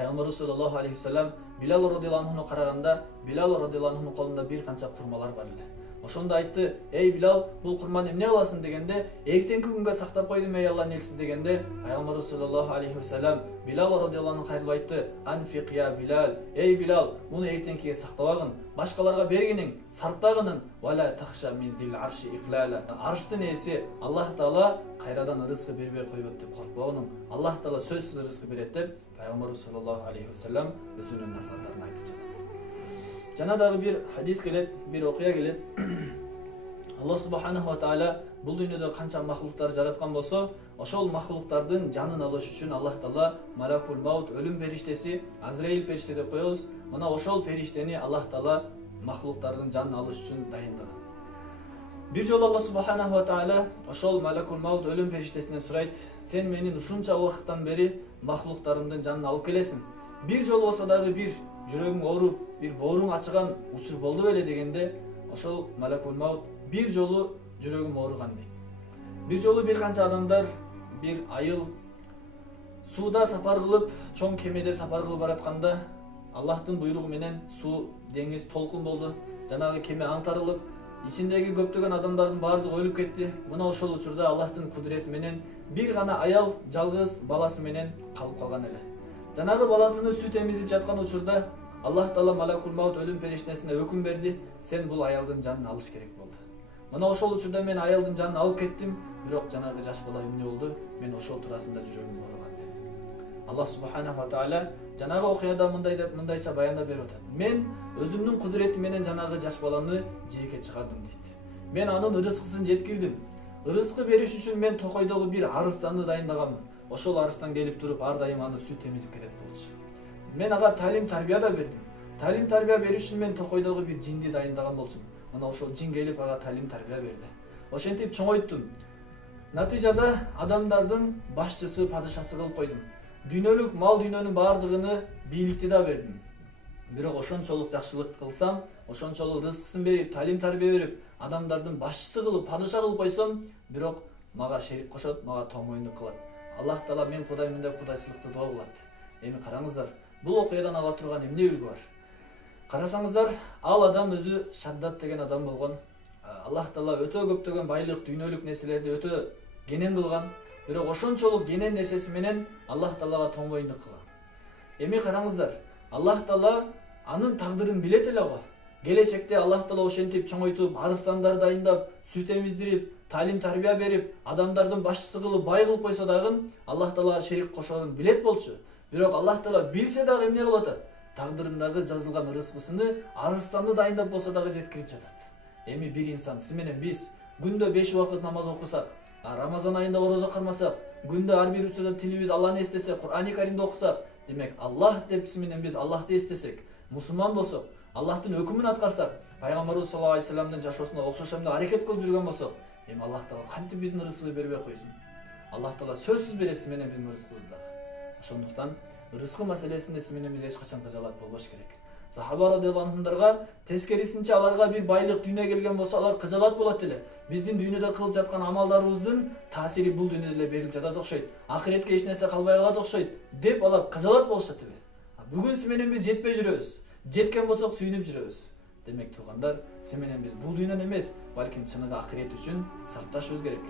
Пайгамбарыбыз саллаллаху алейхи вассалам Билал радияллаху анхуну караганда, Билал радияллаху анхунун колунда бир канча курмалар бар эле. Ошондо айтты: "Эй Билал, бул курманы эмне кыласың?" дегенде, "Эртеңки күнгө сактап койдум эй Алланын элчиси" дегенде, Пайгамбарыбыз саллаллаху алейхи вассалам Билал радияллаху анху кайтып айтты: "Анфик я Билал, эй Билал, муну эртеңкиге сактабагын, башкаларга бергиниң, сарптагының, вала тахша мин зил арши иклала." Арштын ээси Аллах Таала кайрадан рызкы бербей койбойт деп коркпогонуң. Аллах Таала сөзсүз рызкы берет деп Пайгамбарыбыз саллаллаху алейхи вассалам өзүнүн насааттарын айтып жатат. Жана дагы бир хадис келет, бир окуя келет. Аллах субханаху ва таала бул дүйнөдө канча махлуктар жараткан болсо, ошол махлуктардын жанын алыш үчүн Аллах Таала Малакул Маут, өлүм периштеси, Азраил периште деп коебуз. Мына ошол периштени Аллах Таала махлуктардын жанын алыш үчүн дайындаган. Бир жолу Аллах субханаху ва таала ошол Малакул Маут, өлүм периштесинен сурайт: "Сен менин ушунча убакыттан бери махлуктарымдын жанын алып келесиң. Бир жолу болсо дагы бир жүрөгүң ооруп, бир бооруң ачыган учур болду беле?" дегенде, ошол Малакул Маут: "Бир жолу жүрөгүм ооруган" дейт. Бир жолу бир канча адамдар, бир айыл сууда сапар кылып, чоң кемеде сапар кылып баратканда, Аллахтын буйругу менен суу, деңиз толкун болду. Жанагы кеме аңтарылып, ичиндеги көптөгөн адамдардын баардыгы өлүп кетти. Мына ошол учурда Аллахтын кудурети менен бир гана аял жалгыз баласы менен калып калган эле. Жанагы баласыны сүт эмизип жаткан учурда Аллах Таала Малакул Маут, өлүм периштесине өкүм берди: "Сен бул аялдын жанын алыш керек болду." Мына ошол учурда мен аялдын жанын алып кеттим, бирок жанагы жаш бала эмне болду? Мен ошол туурасында жүрөгүм ооруган деди. Аллах субханаху ва таала жанагы окуяда мындайча баяндап берип атат: "Мен өзүмдүн кудурети менен жанагы жаш баланы жээкке чыгардым" дейт. "Мен анын ырыскысын жеткирдим. Ырыскы бериш үчүн мен токойдогу бир арыстанды дайындаганмын. Ошол арыстан келип туруп ар дайым аны сүт эмизип кетет болчу. Мен ага талим тарбия да бердим. Талим тарбия бериш үчүн мен токойдогу бир жинди дайындаган болчумун. Мына ошол жин келип ага талим тарбия берди. Ошентип чоңойттум. Натыйжада адамдардын башчысы, падышасы кылып койдум. Дүйнөлүк мал дүйнөнүн баардыгыны, бийликти да бердим. Бирок ошончолук жакшылык кылсам, ошончолук рызкысын берип, талим тарбия берип, адамдардын башчысы кылып, падыша кылып койсом, бирок мага шерик кошот, мага томоюндук кылат. Аллах Таала мен кудаймын деп кудайчылыкты доо кылат." Эми караңыздар, бул окуядан ала турган эмне үлгү бар? Карасаңыздар, ал адам өзү Шаддат деген адам болгон. Аллах Таала өтө көптөгөн байлык, дүйнөлүк нерселерди өтө кенен кылган. Бирок ошончолук кенен нерсеси менен Аллах Таалага томоюндук кылган. Эми караңыздар, Аллах Таала анын тагдырын билет эле го. Келечекте Аллах Таала ошентип чоңойтуп, арыстандар дайындап, сүт эмиздирип, талим тарбия берип, адамдардын башчысы кылып, бай кылып койсо дагы Аллах Таалага шерик кошорун билет болчу. Бирок Аллах Таала билсе дагы эмне кылып атат? Тагдырындагы жазылган рызкысыны арыстанды дайындап болсо дагы жеткирип жатат. Эми бир инсан, сиз менен биз күндө 5 убакыт намаз окусак, Рамазан айында орозо кармасак, күндө ар бир учурда тилибиз Алланы эстесек, Кур'ани Каримди окусак, демек Аллах деп сиз менен биз Аллахты эстесек, мусулман болсок, Аллахтын өкүмүн аткарсак, Пайгамбарыбыз саллаллаху алейхи вассаламдын жашоосуна окшошомдо аракет кылып жүргөн болсок, эми Аллах Таала кантип биздин рызкыбызды бербей койсун? Аллах Таала сөзсүз берет сиз менен биздин рызкыбызды. Ошондуктан рызкы маселесинде сиз менен биз эч качан кыжалат болбош керек. Сахаба радияллаху анхумдарга тескерисинче аларга бир байлык дүйнө келген болсо алар кыжалат болот эле. Биздин дүйнөдө кылып жаткан амалдарыбыздын таасири бул дүйнөдө эле берилип жатат окшойт. Акыретке эч нерсе калбай калат окшойт деп алар кыжалат болушат эле. Бүгүн сиз менен биз жетпей жүрөбүз. Жеткен болсок сүйүнүп жүрөбүз. Демек туугандар, сиз менен биз бул дүйнөнү эмес, балким чыныгы акырет үчүн сарпташыбыз керек.